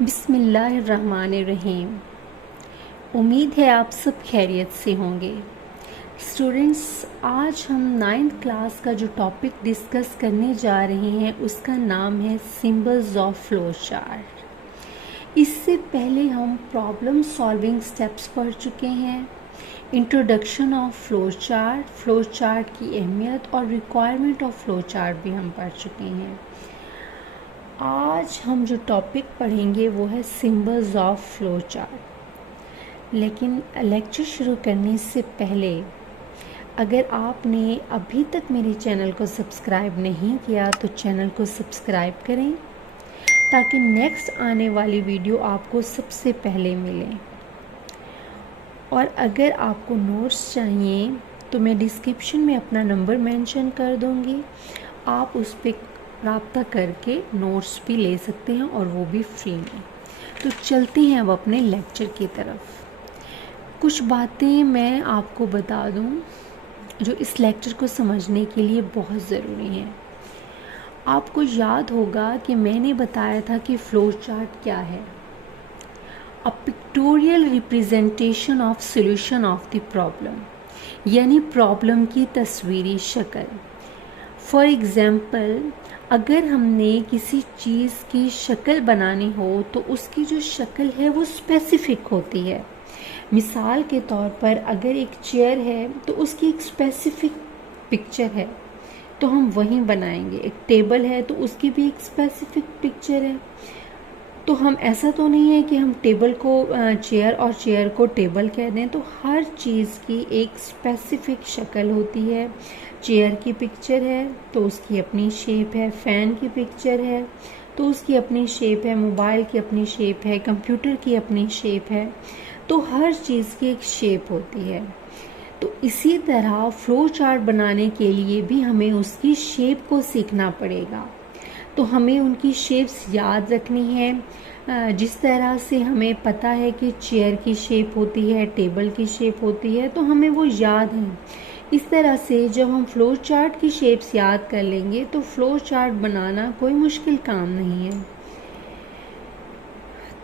बिस्मिल्लाहिर्रहमानिर्रहीम। उम्मीद है आप सब खैरियत से होंगे। स्टूडेंट्स, आज हम 9th क्लास का जो टॉपिक डिस्कस करने जा रहे हैं उसका नाम है सिंबल्स ऑफ फ्लो चार्ट। इससे पहले हम प्रॉब्लम सॉल्विंग स्टेप्स पढ़ चुके हैं, इंट्रोडक्शन ऑफ फ्लो चार्ट की अहमियत और रिक्वायरमेंट ऑफ फ्लो चार्ट भी हम पढ़ चुके हैं। आज हम जो टॉपिक पढ़ेंगे वो है सिंबल्स ऑफ फ्लो चार्ट। लेकिन लेक्चर शुरू करने से पहले अगर आपने अभी तक मेरे चैनल को सब्सक्राइब नहीं किया तो चैनल को सब्सक्राइब करें ताकि नेक्स्ट आने वाली वीडियो आपको सबसे पहले मिले। और अगर आपको नोट्स चाहिए तो मैं डिस्क्रिप्शन में अपना नंबर मेंशन कर दूँगी, आप उस पर राब्ता करके नोट्स भी ले सकते हैं और वो भी फ्री में। तो चलते हैं अब अपने लेक्चर की तरफ। कुछ बातें मैं आपको बता दूं जो इस लेक्चर को समझने के लिए बहुत ज़रूरी हैं। आपको याद होगा कि मैंने बताया था कि फ्लो चार्ट क्या है, अ pictorial representation of solution of the problem, यानी प्रॉब्लम की तस्वीरी शक्ल। फॉर एग्ज़ाम्पल, अगर हमने किसी चीज़ की शक्ल बनानी हो तो उसकी जो शक्ल है वो स्पेसिफ़िक होती है। मिसाल के तौर पर अगर एक चेयर है तो उसकी एक स्पेसिफ़िक पिक्चर है तो हम वहीं बनाएंगे। एक टेबल है तो उसकी भी एक स्पेसिफ़िक पिक्चर है। तो हम ऐसा तो नहीं है कि हम टेबल को चेयर और चेयर को टेबल कह दें। तो हर चीज़ की एक स्पेसिफ़िक शक्ल होती है। चेयर की पिक्चर है तो उसकी अपनी शेप है, फ़ैन की पिक्चर है तो उसकी अपनी शेप है, मोबाइल की अपनी शेप है, कंप्यूटर की अपनी शेप है। तो हर चीज़ की एक शेप होती है। तो इसी तरह फ्लो चार्ट बनाने के लिए भी हमें उसकी शेप को सीखना पड़ेगा। तो हमें उनकी शेप्स याद रखनी है। जिस तरह से हमें पता है कि चेयर की शेप होती है, टेबल की शेप होती है, तो हमें वो याद है। इस तरह से जब हम फ्लो चार्ट की शेप्स याद कर लेंगे तो फ्लो चार्ट बनाना कोई मुश्किल काम नहीं है।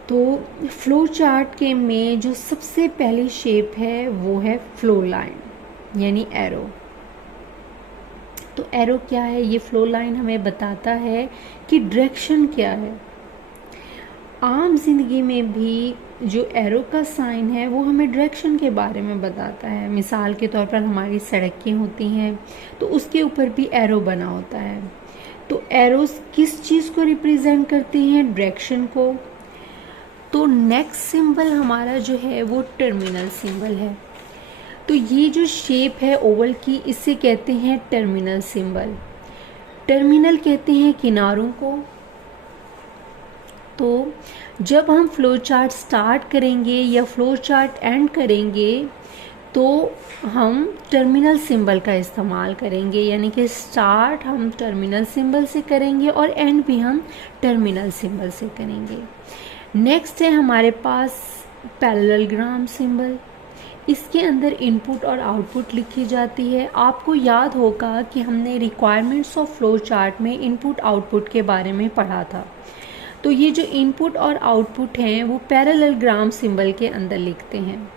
तो फ्लो चार्ट के में जो सबसे पहली शेप है वो है फ्लो लाइन यानी एरो। तो एरो क्या है? ये फ्लो लाइन हमें बताता है कि डायरेक्शन क्या है। आम जिंदगी में भी जो एरो का साइन है वो हमें डायरेक्शन के बारे में बताता है। मिसाल के तौर पर हमारी सड़कें होती हैं तो उसके ऊपर भी एरो बना होता है। तो एरोस किस चीज़ को रिप्रेजेंट करती हैं? डायरेक्शन को। तो नेक्स्ट सिंबल हमारा जो है वो टर्मिनल सिंबल है। तो ये जो शेप है ओवल की, इसे कहते हैं टर्मिनल सिंबल। टर्मिनल कहते हैं किनारों को। तो जब हम फ्लो चार्ट स्टार्ट करेंगे या फ्लो चार्ट एंड करेंगे तो हम टर्मिनल सिंबल का इस्तेमाल करेंगे, यानी कि स्टार्ट हम टर्मिनल सिंबल से करेंगे और एंड भी हम टर्मिनल सिंबल से करेंगे। नेक्स्ट है हमारे पास पैरेललोग्राम सिंबल। इसके अंदर इनपुट और आउटपुट लिखी जाती है। आपको याद होगा कि हमने रिक्वायरमेंट्स ऑफ फ्लो चार्ट में इनपुट आउटपुट के बारे में पढ़ा था। तो ये जो इनपुट और आउटपुट हैं वो पैरेललोग्राम सिंबल के अंदर लिखते हैं।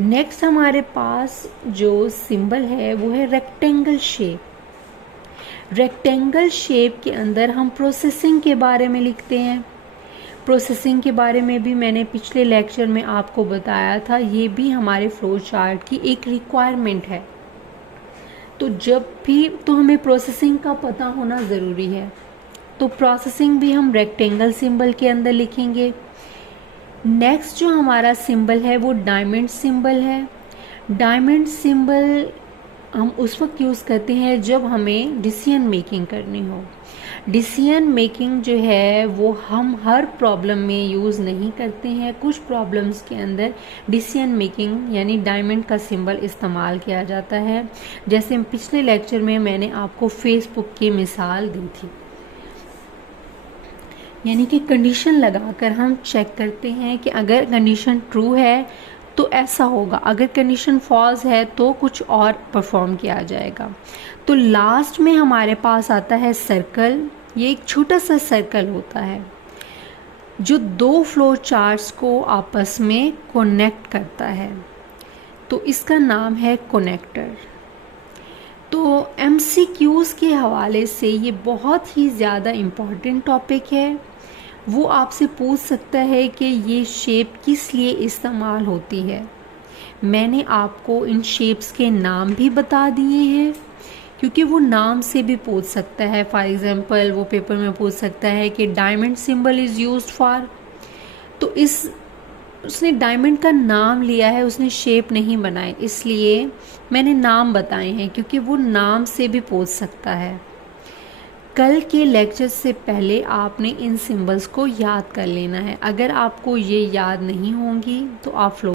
नेक्स्ट हमारे पास जो सिंबल है वो है रेक्टेंगल शेप। रेक्टेंगल शेप के अंदर हम प्रोसेसिंग के बारे में लिखते हैं। प्रोसेसिंग के बारे में भी मैंने पिछले लेक्चर में आपको बताया था। ये भी हमारे फ्लो चार्ट की एक रिक्वायरमेंट है। तो जब भी तो हमें प्रोसेसिंग का पता होना ज़रूरी है। तो प्रोसेसिंग भी हम रेक्टेंगल सिंबल के अंदर लिखेंगे। नेक्स्ट जो हमारा सिंबल है वो डायमंड सिंबल है। डायमंड सिंबल हम उस वक्त यूज़ करते हैं जब हमें डिसीजन मेकिंग करनी हो। डिसीजन मेकिंग जो है वो हम हर प्रॉब्लम में यूज़ नहीं करते हैं। कुछ प्रॉब्लम्स के अंदर डिसीजन मेकिंग यानी डायमंड का सिंबल इस्तेमाल किया जाता है। जैसे पिछले लेक्चर में मैंने आपको फेसबुक की मिसाल दी थी, यानी कि कंडीशन लगाकर हम चेक करते हैं कि अगर कंडीशन ट्रू है तो ऐसा होगा, अगर कंडीशन फॉल्स है तो कुछ और परफॉर्म किया जाएगा। तो लास्ट में हमारे पास आता है सर्कल। ये एक छोटा सा सर्कल होता है। जो दो फ्लो चार्ट्स को आपस में कनेक्ट करता है, तो इसका नाम है कनेक्टर। तो MCQs के हवाले से ये बहुत ही ज़्यादा इम्पॉर्टेंट टॉपिक है। वो आपसे पूछ सकता है कि ये शेप किस लिए इस्तेमाल होती है। मैंने आपको इन शेप्स के नाम भी बता दिए हैं, क्योंकि वो नाम से भी पूछ सकता है। फॉर एग्ज़ाम्पल वो पेपर में पूछ सकता है कि diamond symbol is used for, तो उसने डायमंड का नाम लिया है, उसने शेप नहीं बनाए, इसलिए मैंने नाम बताए हैं, क्योंकि वो नाम से भी पूछ सकता है। कल के लेक्चर से पहले आपने इन सिंबल्स को याद कर लेना है। अगर आपको ये याद नहीं होंगी तो आप